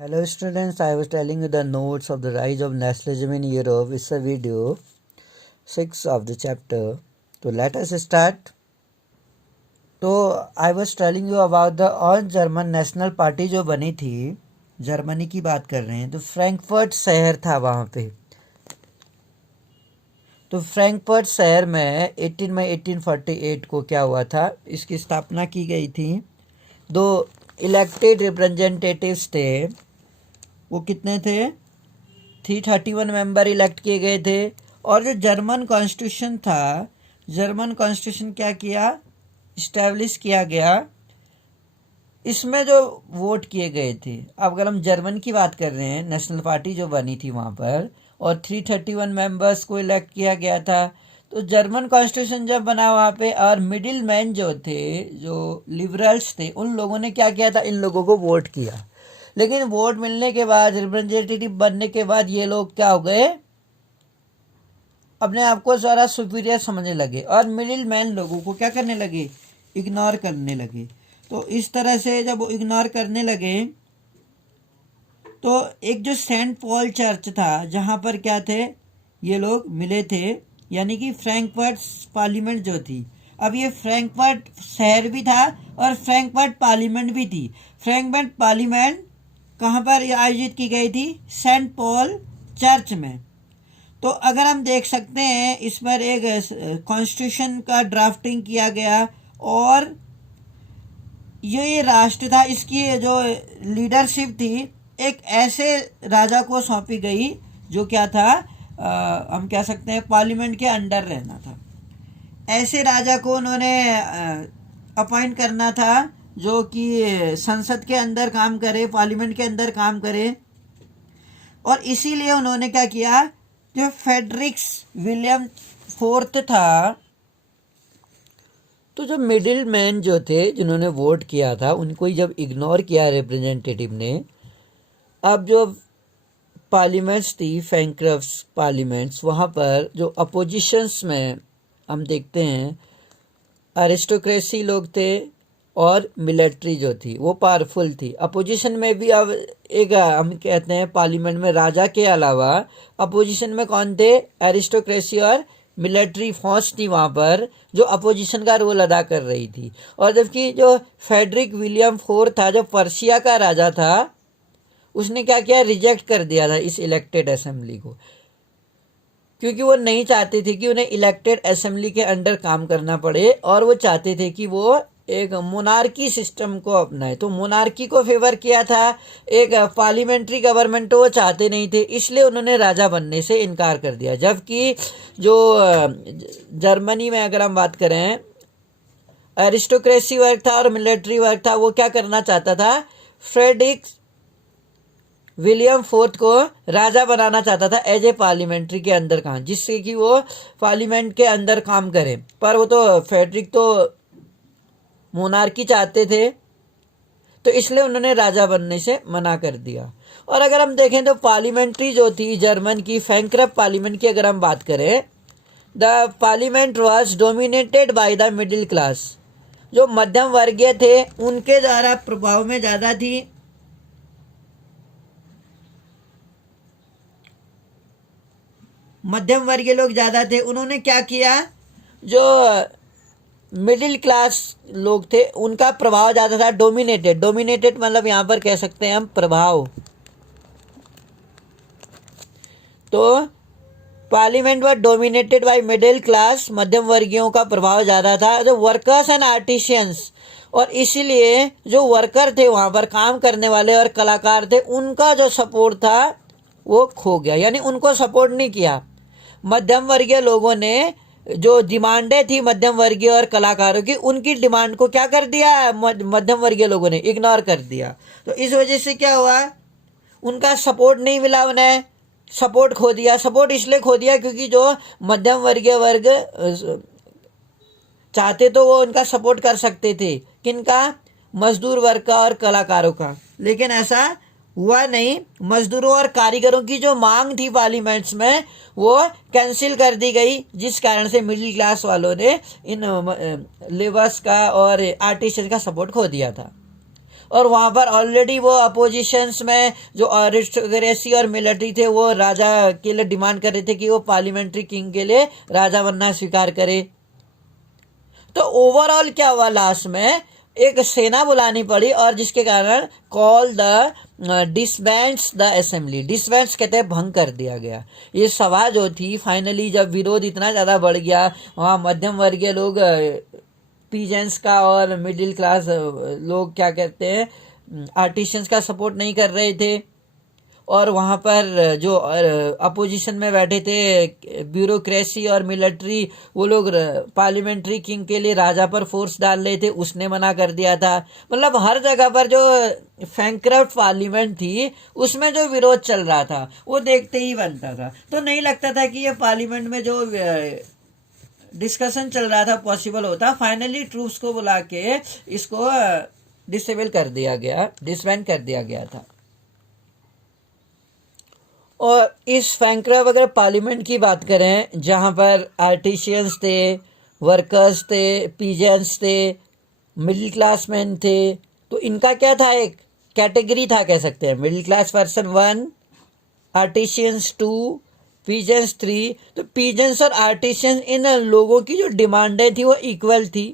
Hello students, I was telling you the notes of the rise of nationalism in Europe. It's a video 6 of the chapter. So let us start. तो I was telling you about the all German national party जो बनी थी, Germany की बात कर रहे हैं। तो फ्रैंकफर्ट शहर था वहाँ पे। तो फ्रैंकफर्ट शहर में 18 मई 1848 को क्या हुआ था, इसकी स्थापना की गई थी। दो इलेक्टेड रिप्रेजेंटेटिव्स थे, वो कितने थे, 331 मेंबर इलेक्ट किए गए थे। और जो जर्मन कॉन्स्टिट्यूशन था, जर्मन कॉन्स्टिट्यूशन क्या किया, इस्टेब्लिश किया गया। इसमें जो वोट किए गए थे, अब अगर हम जर्मन की बात कर रहे हैं, नेशनल पार्टी जो बनी थी वहाँ पर, और 331 मेंबर्स को इलेक्ट किया गया था। तो जर्मन कॉन्स्टिट्यूशन जब बना वहाँ पे, और मिडिल मैन जो थे, जो लिबरल्स थे, उन लोगों ने क्या किया था, इन लोगों को वोट किया। लेकिन वोट मिलने के बाद, रिप्रेजेंटेटिव बनने के बाद, ये लोग क्या हो गए, अपने आप को ज़रा सुपीरियर समझने लगे और मिडिल मैन लोगों को क्या करने लगे, इग्नोर करने लगे। तो इस तरह से जब वो इग्नोर करने लगे, तो एक जो सेंट पॉल चर्च था, जहाँ पर क्या थे, ये लोग मिले थे, यानी कि फ्रैंकफर्ट पार्लियामेंट जो थी। अब ये फ्रैंकफर्ट शहर भी था और फ्रैंकफर्ट पार्लियामेंट भी थी। फ्रैंकफर्ट पार्लियामेंट कहाँ पर आयोजित की गई थी, सेंट पॉल चर्च में। तो अगर हम देख सकते हैं, इस पर एक कॉन्स्टिट्यूशन का ड्राफ्टिंग किया गया, और ये राष्ट्र था, इसकी जो लीडरशिप थी एक ऐसे राजा को सौंपी गई जो क्या था, हम कह सकते हैं पार्लियामेंट के अंडर रहना था। ऐसे राजा को उन्होंने अपॉइंट करना था जो कि संसद के अंदर काम करे, पार्लियामेंट के अंदर काम करे। और इसीलिए उन्होंने क्या किया, जो फेडरिक्स विलियम फोर्थ था, तो जो मिडिल मैन जो थे, जिन्होंने वोट किया था, उनको ही जब इग्नोर किया रिप्रेजेंटेटिव ने, अब जो पार्लियामेंट्स थी, फ्रैंकफर्ट पार्लियामेंट्स, वहाँ पर जो अपोजिशंस में हम देखते हैं, अरिस्टोक्रेसी लोग थे और मिलिट्री जो थी वो पावरफुल थी। अपोजिशन में भी अब एक हम कहते हैं पार्लियामेंट में राजा के अलावा अपोजिशन में कौन थे, एरिस्टोक्रेसी और मिलिट्री फोर्स थी वहाँ पर, जो अपोजिशन का रोल अदा कर रही थी। और जबकि जो फेडरिक विलियम फोर्थ था, जो पर्शिया का राजा था, उसने क्या किया, रिजेक्ट कर दिया था इस इलेक्टेड असेंबली को, क्योंकि वो नहीं चाहते थे कि उन्हें इलेक्टेड असेंबली के अंडर काम करना पड़े, और वो चाहते थे कि वो एक मोनार्की सिस्टम को अपनाए। तो मोनार्की को फेवर किया था, एक पार्लियामेंट्री गवर्नमेंट वो चाहते नहीं थे, इसलिए उन्होंने राजा बनने से इनकार कर दिया। जबकि जो जर्मनी में अगर हम बात करें, एरिस्टोक्रेसी वर्ग था और मिलिट्री वर्ग था, वो क्या करना चाहता था, फ्रेडरिक विलियम फोर्थ को राजा बनाना चाहता था एज ए पार्लियामेंट्री के अंदर काम, जिससे कि वो पार्लियामेंट के अंदर काम करे। पर वो तो फेडरिक तो मोनार्की चाहते थे, तो इसलिए उन्होंने राजा बनने से मना कर दिया। और अगर हम देखें तो पार्लियामेंट्री जो थी जर्मन की, फ्रैंकफर्ट पार्लियामेंट की अगर हम बात करें, the parliament was dominated by the middle class. जो मध्यम वर्गीय थे उनके द्वारा प्रभाव में ज़्यादा थी। मध्यम वर्गीय लोग ज़्यादा थे। उन्होंने क्या किया, जो मिडिल क्लास लोग थे उनका प्रभाव ज़्यादा था। डोमिनेटेड मतलब यहाँ पर कह सकते हैं हम प्रभाव। तो पार्लियामेंट व डोमिनेटेड बाय मिडिल क्लास, मध्यम वर्गीयों का प्रभाव ज़्यादा था, जो वर्कर्स एंड आर्टिशियंस, और इसीलिए जो वर्कर थे वहाँ पर काम करने वाले और कलाकार थे, उनका जो सपोर्ट था वो खो गया, यानी उनको सपोर्ट नहीं किया। मध्यम वर्गीय लोगों ने जो डिमांडें थी मध्यम वर्गीय और कलाकारों की, उनकी डिमांड को क्या कर दिया, मध्यम वर्गीय लोगों ने इग्नोर कर दिया। तो इस वजह से क्या हुआ, उनका सपोर्ट नहीं मिला, उन्हें सपोर्ट खो दिया। सपोर्ट इसलिए खो दिया क्योंकि जो मध्यम वर्गीय वर्ग चाहते तो वो उनका सपोर्ट कर सकते थे, किनका, मजदूर वर्ग का और कलाकारों का, लेकिन ऐसा हुआ नहीं। मजदूरों और कारीगरों की जो मांग थी पार्लियामेंट्स में, वो कैंसिल कर दी गई, जिस कारण से मिडिल क्लास वालों ने इन लेबर्स का और आर्टिस्ट का सपोर्ट खो दिया था। और वहाँ पर ऑलरेडी वो अपोजिशंस में जो अरिस्टोक्रेसी और मिलिट्री थे वो राजा के लिए डिमांड कर रहे थे कि वो पार्लियामेंट्री किंग के लिए राजा बनना स्वीकार करे। तो ओवरऑल क्या हुआ, लास्ट में एक सेना बुलानी पड़ी और जिसके कारण कॉल द डिसबैंड्स द असेंबली। डिसबैंड्स कहते हैं भंग कर दिया गया। ये सभा जो थी फाइनली जब विरोध इतना ज़्यादा बढ़ गया, वहाँ मध्यम वर्गीय लोग, पीजेंट्स का और मिडिल क्लास लोग क्या कहते हैं आर्टिशियंस का सपोर्ट नहीं कर रहे थे, और वहाँ पर जो अपोजिशन में बैठे थे ब्यूरोक्रेसी और मिलिट्री, वो लोग पार्लियामेंट्री किंग के लिए राजा पर फोर्स डाल रहे थे, उसने मना कर दिया था। मतलब हर जगह पर जो बैंकरप्ट पार्लियामेंट थी उसमें जो विरोध चल रहा था वो देखते ही बनता था। तो नहीं लगता था कि ये पार्लियामेंट में जो डिस्कशन चल रहा था पॉसिबल होता। फाइनली ट्रूप्स को बुला के इसको डिसेबल कर दिया गया, डिसबैंड कर दिया गया था। और इस बैंकरप्ट अगर पार्लियामेंट की बात करें, जहाँ पर आर्टिशियंस थे, वर्कर्स थे, पीजेंट्स थे, मिडिल क्लास मैन थे, तो इनका क्या था, एक कैटेगरी था कह सकते हैं। Middle class person 1, artisans 2, peasants 3। तो पीजेंट्स और आर्टिशियंस इन लोगों की जो डिमांडें थी वो इक्वल थी,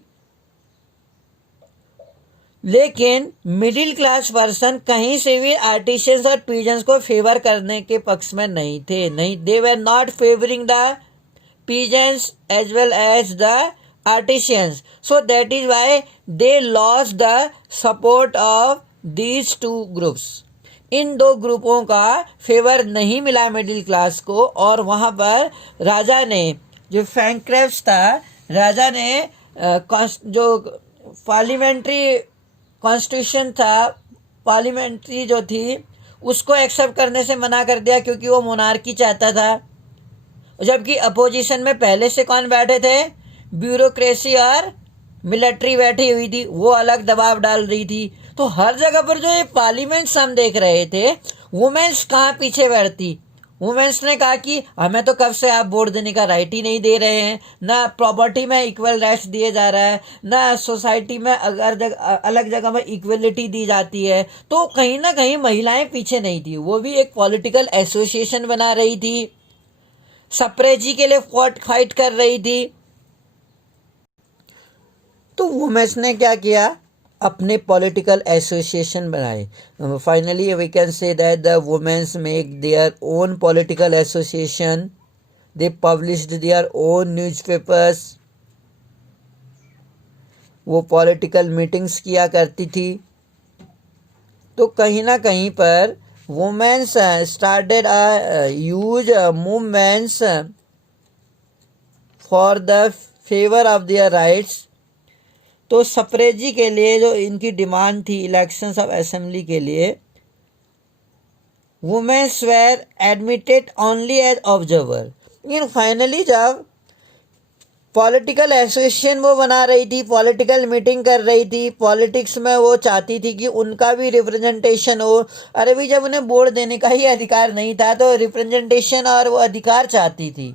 लेकिन मिडिल क्लास पर्सन कहीं से भी आर्टिशियंस और पीजेंट्स को फेवर करने के पक्ष में नहीं थे। नहीं, they were not favouring the peasants as well as the artisans, so that is why they lost the support of these two groups. इन दो ग्रुपों का फेवर नहीं मिला मिडिल क्लास को, और वहाँ पर राजा ने, जो बैंकरप्ट था, राजा ने जो पार्लियामेंट्री कॉन्स्टिट्यूशन था, पार्लियामेंट्री जो थी, उसको एक्सेप्ट करने से मना कर दिया क्योंकि वो मोनार्की चाहता था। जबकि अपोजिशन में पहले से कौन बैठे थे, ब्यूरोक्रेसी और मिलिट्री बैठी हुई थी, वो अलग दबाव डाल रही थी। तो हर जगह पर जो ये पार्लियामेंट्स हम देख रहे थे, वुमेन्स कहाँ पीछे बैठती। वुमेन्स ने कहा कि हमें तो कब से आप वोट देने का राइट ही नहीं दे रहे हैं, ना प्रॉपर्टी में इक्वल राइट्स दिए जा रहा है, ना सोसाइटी में अलग जगह में इक्वलिटी दी जाती है। तो कहीं ना कहीं महिलाएं पीछे नहीं थी। वो भी एक पॉलिटिकल एसोसिएशन बना रही थी, सप्रेजी के लिए फाइट कर रही थी। तो वुमेन्स ने क्या किया, अपने पॉलिटिकल एसोसिएशन बनाए। Finally we can say that the womens make their own political association, they published their own newspapers. वो पॉलिटिकल मीटिंग्स किया करती थी। तो कहीं ना कहीं पर womens started a huge movements for the favour of their rights. तो सप्रेजी के लिए जो इनकी डिमांड थी इलेक्शंस ऑफ असेंबली के लिए, womens were admitted only as observer. लेकिन फाइनली जब पॉलिटिकल एसोसिएशन वो बना रही थी, पॉलिटिकल मीटिंग कर रही थी, पॉलिटिक्स में वो चाहती थी कि उनका भी रिप्रेजेंटेशन हो। अरे भी जब उन्हें वोट देने का ही अधिकार नहीं था तो रिप्रेजेंटेशन और वो अधिकार चाहती थी।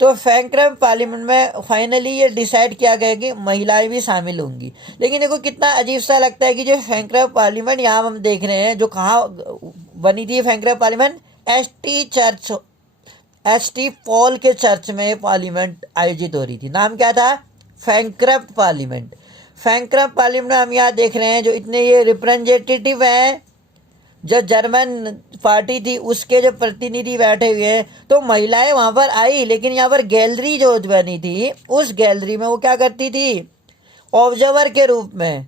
तो बैंकरप्ट पार्लियामेंट में फाइनली ये डिसाइड किया गया कि महिलाएं भी शामिल होंगी। लेकिन देखो कितना अजीब सा लगता है कि जो बैंकरप्ट पार्लियामेंट यहाँ हम देख रहे हैं, जो कहाँ बनी थी बैंकरप्ट पार्लियामेंट, एसटी पॉल के चर्च में पार्लियामेंट आयोजित हो रही थी। नाम क्या था, बैंकरप्ट पार्लियामेंट। बैंकरप्ट पार्लियामेंट में हम यहाँ देख रहे हैं जो इतने ये रिप्रेजेंटेटिव हैं, जो जर्मन पार्टी थी उसके जो प्रतिनिधि बैठे हुए हैं। तो महिलाएं वहां पर आई, लेकिन यहाँ पर गैलरी जो बनी थी, उस गैलरी में वो क्या करती थी, ऑब्जर्वर के रूप में,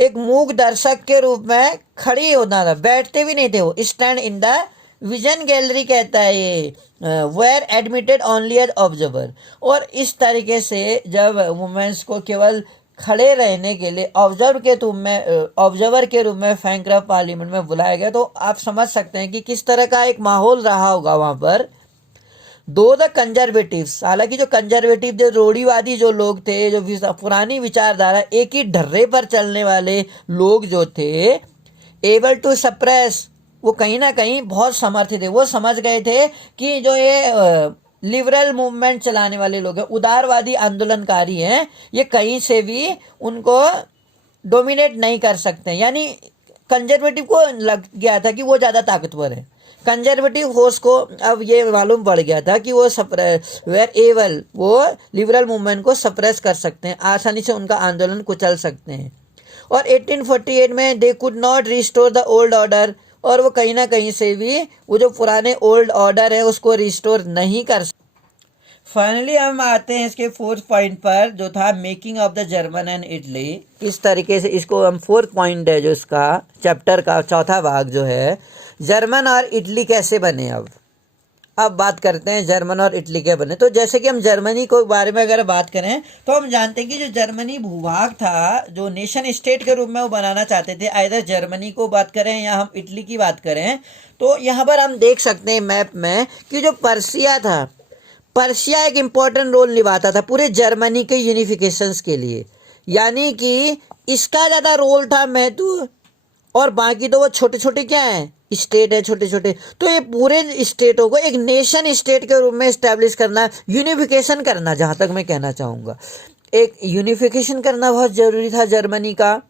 एक मूक दर्शक के रूप में खड़ी होना था, बैठते भी नहीं थे। वो stand in the vision gallery कहता है ये, were admitted only as observer. और इस तरीके से जब वुमेन्स को केवल खड़े रहने के लिए ऑब्जर्वर के रूप में बैंकरप्ट पार्लियामेंट में बुलाया गया, तो आप समझ सकते हैं कि किस तरह का एक माहौल रहा होगा वहां पर। दो द कंजर्वेटिव्स, हालांकि जो कंजर्वेटिव, जो रूढ़िवादी जो लोग थे, जो पुरानी विचारधारा, एक ही ढर्रे पर चलने वाले लोग जो थे, एबल टू सप्रेस, वो कहीं ना कहीं बहुत समर्थ थे। वो समझ गए थे कि जो ये लिबरल मूवमेंट चलाने वाले लोग हैं, उदारवादी आंदोलनकारी हैं, ये कहीं से भी उनको डोमिनेट नहीं कर सकते, यानी कंजर्वेटिव को लग गया था कि वो ज़्यादा ताकतवर है। कंजर्वेटिव फोर्स को अब ये मालूम पड़ गया था कि वो वेर एबल, वो लिबरल मूवमेंट को सप्रेस कर सकते हैं, आसानी से उनका आंदोलन कुचल सकते हैं। और 1848 में they could not restore the old order, और वो कहीं ना कहीं से भी वो जो पुराने ओल्ड ऑर्डर है उसको रिस्टोर नहीं कर। फाइनली हम आते हैं इसके फोर्थ पॉइंट पर, जो था making of the German and Italy. किस तरीके से इसको हम, फोर्थ पॉइंट है जो इसका चैप्टर का चौथा भाग जो है, जर्मन और इटली कैसे बने। अब बात करते हैं जर्मन और इटली के बने। तो जैसे कि हम जर्मनी को बारे में अगर बात करें तो हम जानते हैं कि जो जर्मनी भूभाग था, जो नेशन स्टेट के रूप में वो बनाना चाहते थे, आइदर जर्मनी को बात करें या हम इटली की बात करें, तो यहाँ पर हम देख सकते हैं मैप में कि जो पर्सिया था, पर्सिया एक इम्पॉर्टेंट रोल निभाता था पूरे जर्मनी के यूनिफिकेशंस के लिए, यानी कि इसका ज़्यादा रोल था महत्व, और बाकी तो वो छोटे छोटे क्या हैं, स्टेट है छोटे छोटे। तो ये पूरे स्टेटों को एक नेशन स्टेट के रूप में इस्टेब्लिश करना, यूनिफिकेशन करना, जहाँ तक मैं कहना चाहूँगा, एक यूनिफिकेशन करना बहुत ज़रूरी था जर्मनी का।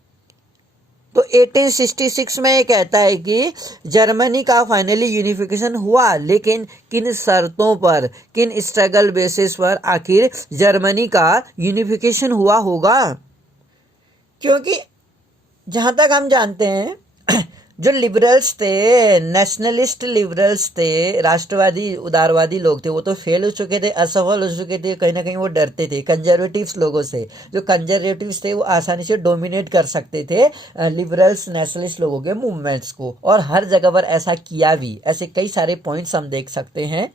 तो 1866 में ये कहता है कि जर्मनी का फाइनली यूनिफिकेशन हुआ, लेकिन किन शर्तों पर, किन स्ट्रगल बेसिस पर आखिर जर्मनी का यूनिफिकेशन हुआ होगा। क्योंकि जहाँ तक हम जानते हैं जो लिबरल्स थे, नेशनलिस्ट लिबरल्स थे, राष्ट्रवादी उदारवादी लोग थे, वो तो फेल हो चुके थे, असफल हो चुके थे, कहीं ना कहीं वो डरते थे कंजर्वेटिव्स लोगों से। जो कंजर्वेटिव्स थे वो आसानी से डोमिनेट कर सकते थे लिबरल्स नेशनलिस्ट लोगों के मूवमेंट्स को, और हर जगह पर ऐसा किया भी। ऐसे कई सारे पॉइंट्स हम देख सकते हैं।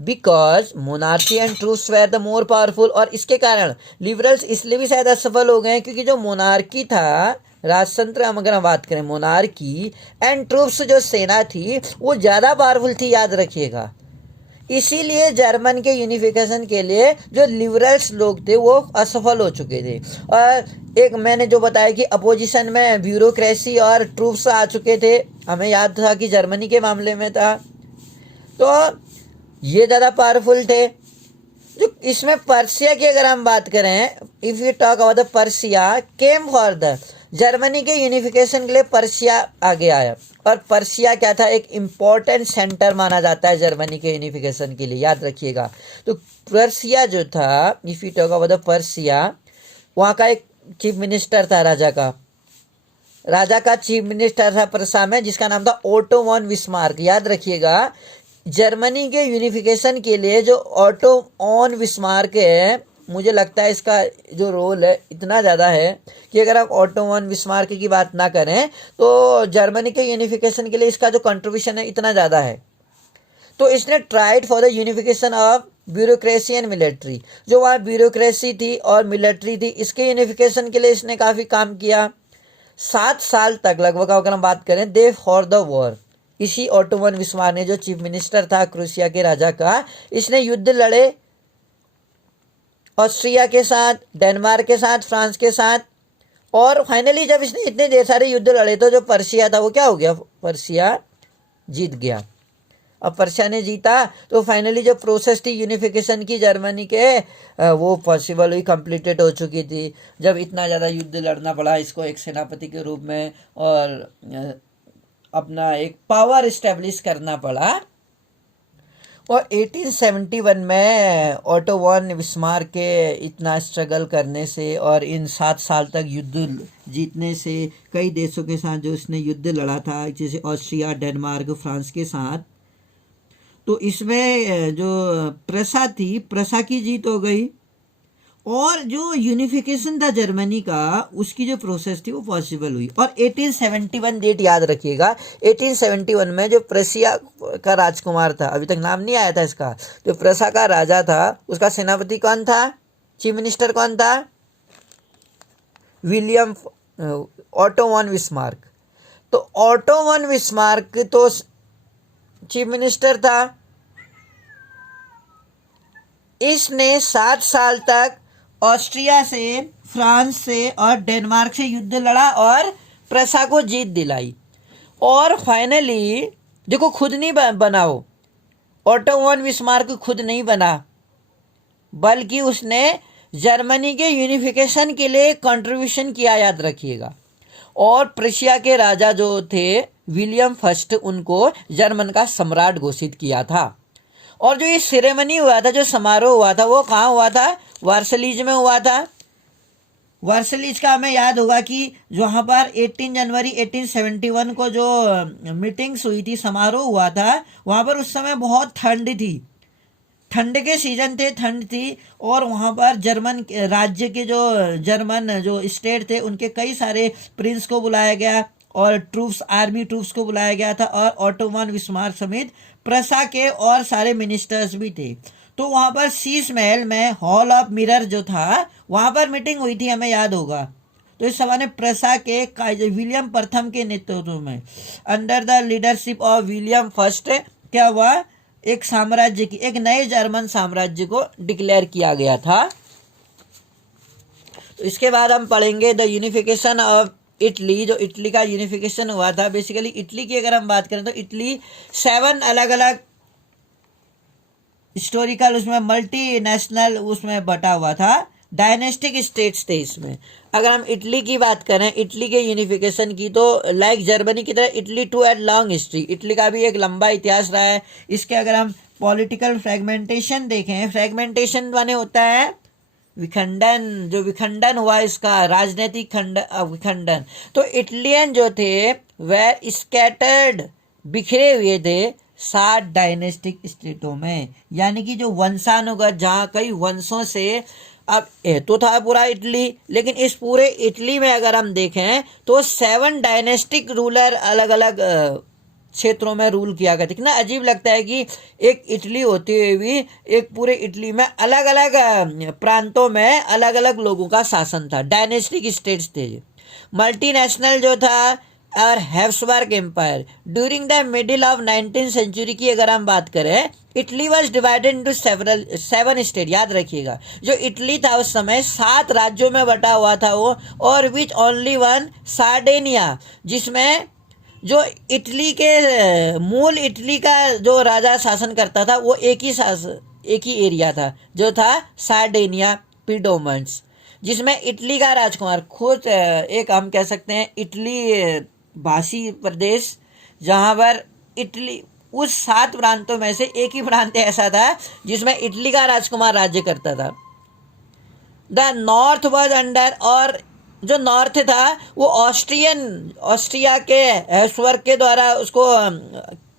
Because monarchy and troops were the more powerful, और इसके कारण लिबरल्स इसलिए भी शायद असफल हो गए क्योंकि जो मोनार्की था, राजतंत्र, हम अगर हम बात करें मोनार्की एंड ट्रूप्स, जो सेना थी वो ज़्यादा पावरफुल थी, याद रखिएगा। इसीलिए जर्मन के यूनिफिकेशन के लिए जो लिबरल्स लोग थे वो असफल हो चुके थे। और एक मैंने जो बताया कि अपोजिशन में ब्यूरोक्रेसी और ट्रूप्स आ चुके थे, हमें याद था कि जर्मनी के मामले में था, तो ये ज़्यादा पावरफुल थे। जो इसमें पर्सिया की अगर हम बात करें, if you talk about the Persia came for the, Germany के यूनिफिकेशन के लिए पर्सिया आगे आया। और पर्सिया क्या था, एक इम्पॉर्टेंट सेंटर माना जाता है जर्मनी के यूनिफिकेशन के लिए, याद रखिएगा। तो पर्सिया जो था, if you talk about the Persia, वहाँ का एक चीफ मिनिस्टर था, राजा का चीफ मिनिस्टर था पर्सा में, जिसका नाम था ओटो वॉन बिस्मार्क। याद रखिएगा, जर्मनी के यूनिफिकेशन के लिए जो ओटो वॉन बिस्मार्क है, मुझे लगता है इसका जो रोल है इतना ज़्यादा है कि अगर आप ओटो वॉन बिस्मार्क की बात ना करें तो जर्मनी के यूनिफिकेशन के लिए इसका जो कंट्रीब्यूशन है इतना ज़्यादा है। तो इसने tried for the unification of bureaucracy and military, जो वहाँ ब्यूरोक्रेसी थी और मिलिट्री थी, इसके यूनिफिकेशन के लिए इसने काफ़ी काम किया। 7 साल तक लगभग अगर हम बात करें, दे फॉर द वॉर, इसी ओटो वॉन बिस्मार्क ने, जो चीफ मिनिस्टर था क्रोएशिया के राजा का, इसने युद्ध लड़े ऑस्ट्रिया के साथ, डेनमार्क के साथ, फ्रांस के साथ, और फाइनली जब इसने इतने ढेर सारे युद्ध लड़े तो जो पर्सिया था वो क्या हो गया, पर्सिया जीत गया। अब पर्सिया ने जीता तो फाइनली जो प्रोसेस थी यूनिफिकेशन की जर्मनी के, वो पॉसिबल हुई, कंप्लीटेड हो चुकी थी। जब इतना ज़्यादा युद्ध लड़ना पड़ा इसको एक सेनापति के रूप में, और अपना एक पावर इस्टेब्लिश करना पड़ा। और 1871 में ओटो वॉन बिस्मार्क के इतना स्ट्रगल करने से और इन 7 साल तक युद्ध जीतने से, कई देशों के साथ जो इसने युद्ध लड़ा था, जैसे ऑस्ट्रिया, डेनमार्क, फ्रांस के साथ, तो इसमें जो प्रसा थी, प्रसा की जीत हो गई। और जो यूनिफिकेशन था जर्मनी का, उसकी जो प्रोसेस थी वो पॉसिबल हुई। और 1871 डेट याद रखिएगा, 1871 में जो प्रसिया का राजकुमार था, अभी तक नाम नहीं आया था इसका, जो प्रसा का राजा था, उसका सेनापति कौन था, चीफ मिनिस्टर कौन था, विलियम ओटो वॉन बिस्मार्क। तो ओटो वॉन बिस्मार्क तो चीफ मिनिस्टर था। इसने 7 साल तक ऑस्ट्रिया से, फ्रांस से और डेनमार्क से युद्ध लड़ा और प्रसा को जीत दिलाई। और फाइनली देखो, खुद नहीं बना वो, ओटो वॉन बिस्मार्क खुद नहीं बना, बल्कि उसने जर्मनी के यूनिफिकेशन के लिए कंट्रीब्यूशन किया, याद रखिएगा। और प्रशिया के राजा जो थे विलियम फर्स्ट, उनको जर्मन का सम्राट घोषित किया था। और जो ये सेरेमनी हुआ था, जो समारोह हुआ था, वो कहाँ हुआ था? वर्सलीज में हुआ था। वर्सलीज का हमें याद होगा कि वहाँ पर 18 जनवरी 1871 को जो मीटिंग्स हुई थी, समारोह हुआ था, वहाँ पर उस समय बहुत ठंड थी, ठंड के सीजन थे, ठंड थी। और वहाँ पर जर्मन राज्य के जो जर्मन जो स्टेट थे, उनके कई सारे प्रिंस को बुलाया गया और ट्रूप्स, आर्मी ट्रूप्स को बुलाया गया था, और ऑटोमन विस्मार्क समेत प्रसा के और सारे मिनिस्टर्स भी थे। तो वहाँ पर शीश महल में हॉल ऑफ मिरर जो था, वहाँ पर मीटिंग हुई थी, हमें याद होगा। तो इस समय प्रसा के विलियम प्रथम के नेतृत्व में, under the leadership of William first, क्या हुआ? एक साम्राज्य की, एक नए जर्मन साम्राज्य को डिक्लेयर किया गया था। तो इसके बाद हम पढ़ेंगे द यूनिफिकेशन ऑफ इटली, जो इटली का यूनिफिकेशन हुआ था। बेसिकली इटली की अगर हम बात करें तो इटली 7 अलग अलग हिस्टोरिकल, उसमें मल्टी नेशनल उसमें बटा हुआ था, डायनेस्टिक स्टेट्स थे इसमें। अगर हम इटली की बात करें, इटली के यूनिफिकेशन की, तो लाइक जर्मनी की तरह Italy too had long history, Italy का भी एक लंबा इतिहास रहा है। इसके अगर हम पॉलिटिकल फ्रेगमेंटेशन देखें, फ्रेगमेंटेशन माने होता है विखंडन, जो विखंडन हुआ इसका, राजनीतिक विखंडन। तो इटलियन जो थे वह स्कैटर्ड, बिखरे हुए थे 7 डायनेस्टिक स्टेटों में, यानी कि जो वंशानुगत, जहाँ कई वंशों से, अब तो था पूरा इटली, लेकिन इस पूरे इटली में अगर हम देखें तो 7 डायनेस्टिक रूलर अलग अलग क्षेत्रों में रूल किया गया। कितना अजीब लगता है कि एक इटली होते हुए भी एक पूरे इटली में अलग अलग प्रांतों में अलग अलग लोगों का शासन था, डायनेस्टिक स्टेट्स थे। मल्टीनेशनल जो था और Habsburg empire, during the middle of 19th century की अगर हम बात करें, Italy was divided into 7 state, याद रखिएगा। जो इटली था उस समय 7 राज्यों में बटा हुआ था वो, और विच ओनली वन सार्डेनिया, जिसमें जो इटली के मूल इटली का जो राजा शासन करता था, वो एक ही एरिया था, जो था सार्डेनिया पिडोमेंट्स, जिसमें इटली का राजकुमार खुद एक हम कह सकते हैं इटली भाषी प्रदेश, जहाँ पर इटली उस 7 प्रांतों में से एक ही प्रांत ऐसा था जिसमें इटली का राजकुमार राज्य करता था। द नॉर्थ वॉज अंडर, और जो नॉर्थ था वो ऑस्ट्रिया के हैब्सबर्ग के द्वारा उसको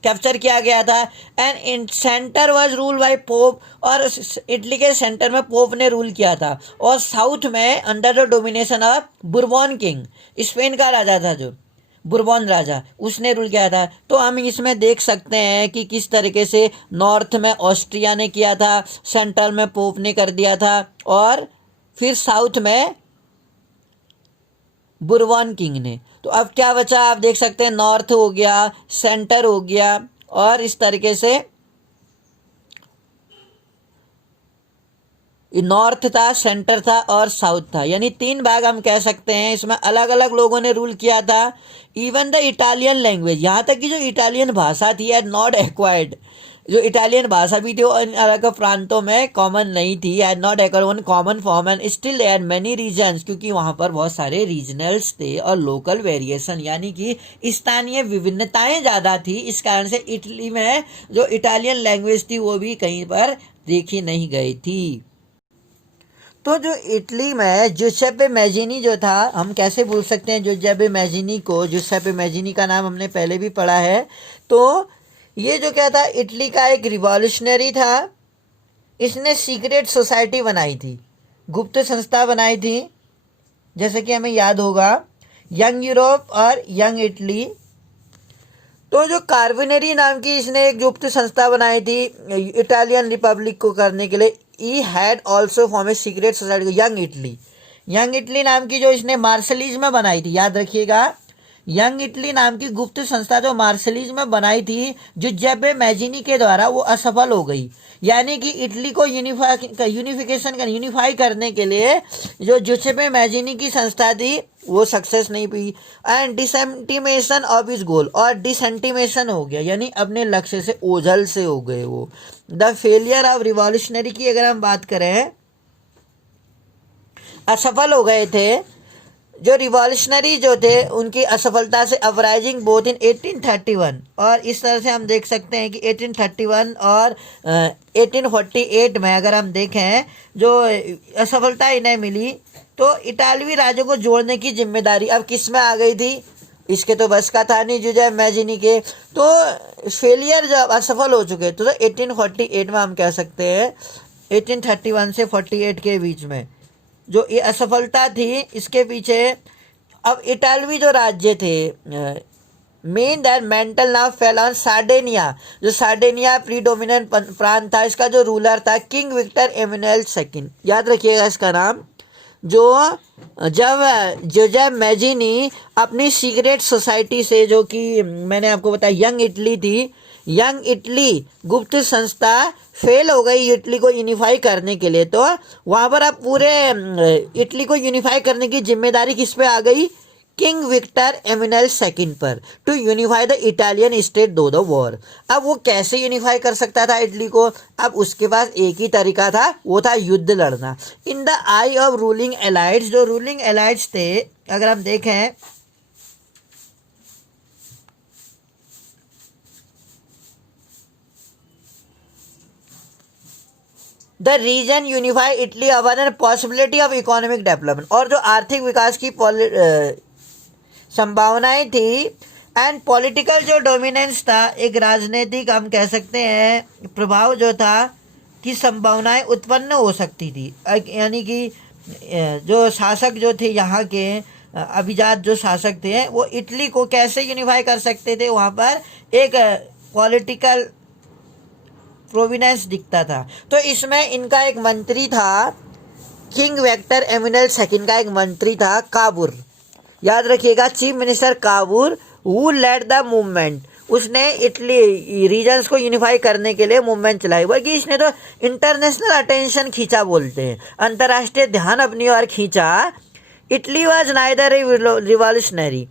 कैप्चर किया गया था। And in centre was rule by Pope, और इटली के सेंटर में पोप ने रूल किया था। और साउथ में under the domination of Bourbon king, Spain का राजा था जो बुरबॉन राजा, उसने रूल किया था। तो हम इसमें देख सकते हैं कि किस तरीके से नॉर्थ में ऑस्ट्रिया ने किया था, सेंट्रल में पोप ने कर दिया था, और फिर साउथ में बुरबॉन किंग ने। तो अब क्या बचा, आप देख सकते हैं नॉर्थ हो गया, सेंटर हो गया, और इस तरीके से नॉर्थ था, सेंटर था और साउथ था, यानी 3 भाग हम कह सकते हैं। इसमें अलग अलग लोगों ने रूल किया था। इवन द इटालियन लैंग्वेज, यहाँ तक कि जो इटालियन भाषा थी एड नॉट एक्वायर्ड, जो इटालियन भाषा भी थी वो अलग प्रांतों में कॉमन नहीं थी, had not acquired one common form and still had many reasons, क्योंकि वहाँ पर बहुत सारे रीजनल्स थे और लोकल वेरिएशन, यानी कि स्थानीय विभिन्नताएं ज़्यादा थी। इस कारण से इटली में जो इटालियन लैंग्वेज थी वो भी कहीं पर देखी नहीं गई थी। तो जो इटली में जुसेप्पे मैजिनी जो था, हम कैसे भूल सकते हैं जुसेप्पे मैजिनी को, जुसेप्पे मैजिनी का नाम हमने पहले भी पढ़ा है। तो ये जो क्या था, इटली का एक रिवॉल्यूशनरी था। इसने सीक्रेट सोसाइटी बनाई थी, गुप्त संस्था बनाई थी, जैसे कि हमें याद होगा यंग यूरोप और यंग इटली। तो जो कार्बिनरी नाम की इसने एक गुप्त संस्था बनाई थी इटालियन रिपब्लिक को करने के लिए। He had also form a secret society Young Italy, Young Italy नाम की जो इसने मार्शलीज में बनाई थी, याद रखिएगा, यंग इटली नाम की गुप्त संस्था जो मार्शलीज में बनाई थी जुसेप्पे मैजिनी के द्वारा, वो असफल हो गई। यानी कि इटली को यूनिफाई करने के लिए जो जुसेप्पे मैजिनी की संस्था थी वो सक्सेस नहीं हुई। एंड डिसेंटिमेशन ऑफ इज गोल, और डिसेंटिमेशन हो गया, यानी अपने लक्ष्य से ओझल से हो गए वो। द फेलियर ऑफ रिवॉल्यूशनरी की अगर हम बात करें असफल हो गए थे, जो रिवॉल्यूशनरी जो थे उनकी असफलता से अपराइजिंग बोथ इन 1831, और इस तरह से हम देख सकते हैं कि 1831 और 1848 में अगर हम देखें जो असफलता इन्हें मिली, तो इटालवी राज्यों को जोड़ने की जिम्मेदारी अब किस में आ गई थी, इसके तो बस का था नहीं, जुजेप मैजिनी के। तो फेलियर जब असफल हो चुके तो 1848 में हम कह सकते हैं 1831 से 48 के बीच में जो ये असफलता थी, इसके पीछे अब इटालवी जो राज्य थे, main that mantle now fell on Sardinia, जो सार्डेनिया प्रीडोमिनेंट प्रांत था, इसका जो रूलर था किंग विक्टर एमैनुएल सेकंड, याद रखिएगा इसका नाम। जो जब जोजेफ मैजिनी अपनी सीक्रेट सोसाइटी से, जो कि मैंने आपको बताया यंग इटली थी, यंग इटली गुप्त संस्था फेल हो गई इटली को यूनिफाई करने के लिए, तो वहां पर अब पूरे इटली को यूनिफाई करने की जिम्मेदारी किस पे आ गई, किंग विक्टर एमैनुएल सेकंड पर, to unify the Italian state through the war. अब वो कैसे यूनिफाई कर सकता था इटली को, अब उसके पास एक ही तरीका था, वो था युद्ध लड़ना। In the eye of ruling elites, जो रूलिंग एलाइट्स थे अगर हम देखें, the reason unify Italy our possibility of economic development, और जो आर्थिक विकास की संभावनाएं थी, एंड पॉलिटिकल जो डोमिनेंस था, एक राजनीतिक हम कह सकते हैं प्रभाव जो था की संभावनाएं उत्पन्न हो सकती थी, यानी कि जो शासक जो थे यहाँ के अभिजात जो शासक थे, वो इटली को कैसे यूनिफाई कर सकते थे, वहाँ पर एक पॉलिटिकल प्रोविनेंस दिखता था। तो इसमें इनका एक मंत्री था, किंग विक्टर एमैनुएल सेकंड का एक मंत्री था काबूर, याद रखिएगा, chief minister Cavour, who led the movement, उसने इटली रीजन्स को यूनिफाई करने के लिए मूवमेंट चलाई, बल्कि इसने तो इंटरनेशनल अटेंशन खींचा, बोलते हैं अंतर्राष्ट्रीय ध्यान अपनी ओर खींचा। Italy was neither A revolutionary,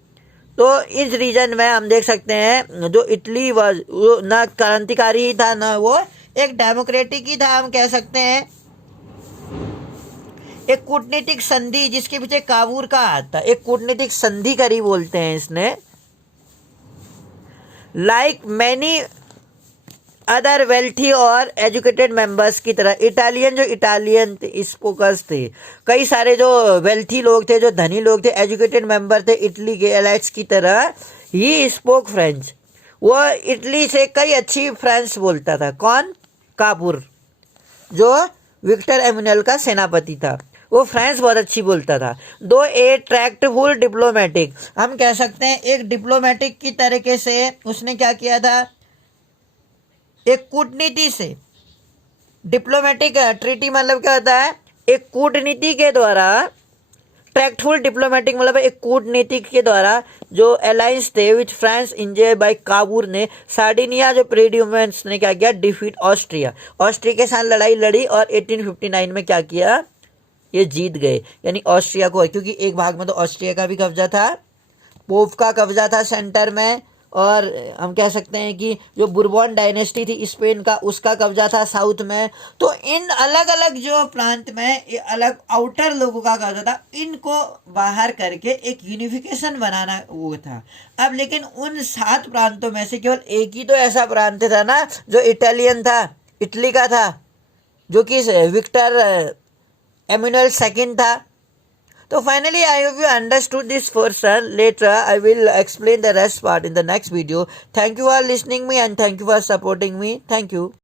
तो इस रीजन में हम देख सकते हैं जो इटली वाज वो ना क्रांतिकारी था, ना वो एक डेमोक्रेटिक ही था, हम कह सकते हैं एक कूटनीतिक संधि जिसके पीछे काबूर का हाथ था, एक कूटनीतिक संधि करी बोलते हैं इसने। लाइक मैनी अदर वेल्थी और एजुकेटेड मेंबर्स की तरह, इटालियन जो इटालियन स्पोकर्स थे, कई सारे जो वेल्थी लोग थे, जो धनी लोग थे, एजुकेटेड मेंबर थे इटली के एलाइट्स की तरह, ही स्पोक फ्रेंच, वो इटली से कई अच्छी फ्रेंच बोलता था। कौन, काबूर, जो विक्टर एमैनुएल का सेनापति था, वो फ्रेंच बहुत अच्छी बोलता था। दो ए ट्रैक्टफुल डिप्लोमेटिक, हम कह सकते हैं एक डिप्लोमेटिक की तरीके से उसने क्या किया था, एक कूटनीति से, डिप्लोमेटिक ट्रीटी मतलब क्या होता है, एक कूटनीति के द्वारा, ट्रैक्टफुल डिप्लोमेटिक मतलब एक कूटनीति के द्वारा जो अलायंस थे विच फ्रांस इंजॉय बाय काबूर ने सार्डिनिया जो प्रेडियमेंट्स ने क्या किया, डिफीट ऑस्ट्रिया, ऑस्ट्रिया के साथ लड़ाई लड़ी और 1859 में क्या किया, ये जीत गए, यानी ऑस्ट्रिया को, क्योंकि एक भाग में तो ऑस्ट्रिया का भी कब्जा था, पोप का कब्जा था सेंटर में, और हम कह सकते हैं कि जो बुरबॉन डायनेस्टी थी स्पेन का, उसका कब्जा था साउथ में। तो इन अलग अलग जो प्रांत में अलग आउटर लोगों का कब्जा था, इनको बाहर करके एक यूनिफिकेशन बनाना वो था। अब लेकिन उन 7 प्रांतों में से केवल एक ही तो ऐसा प्रांत था ना जो इटालियन था, इटली का था, जो कि विक्टर एमैनुएल सेकंड था। So finally, I hope you understood this portion. Later, I will explain the rest part in the next video. Thank you for listening me and thank you for supporting me. Thank you.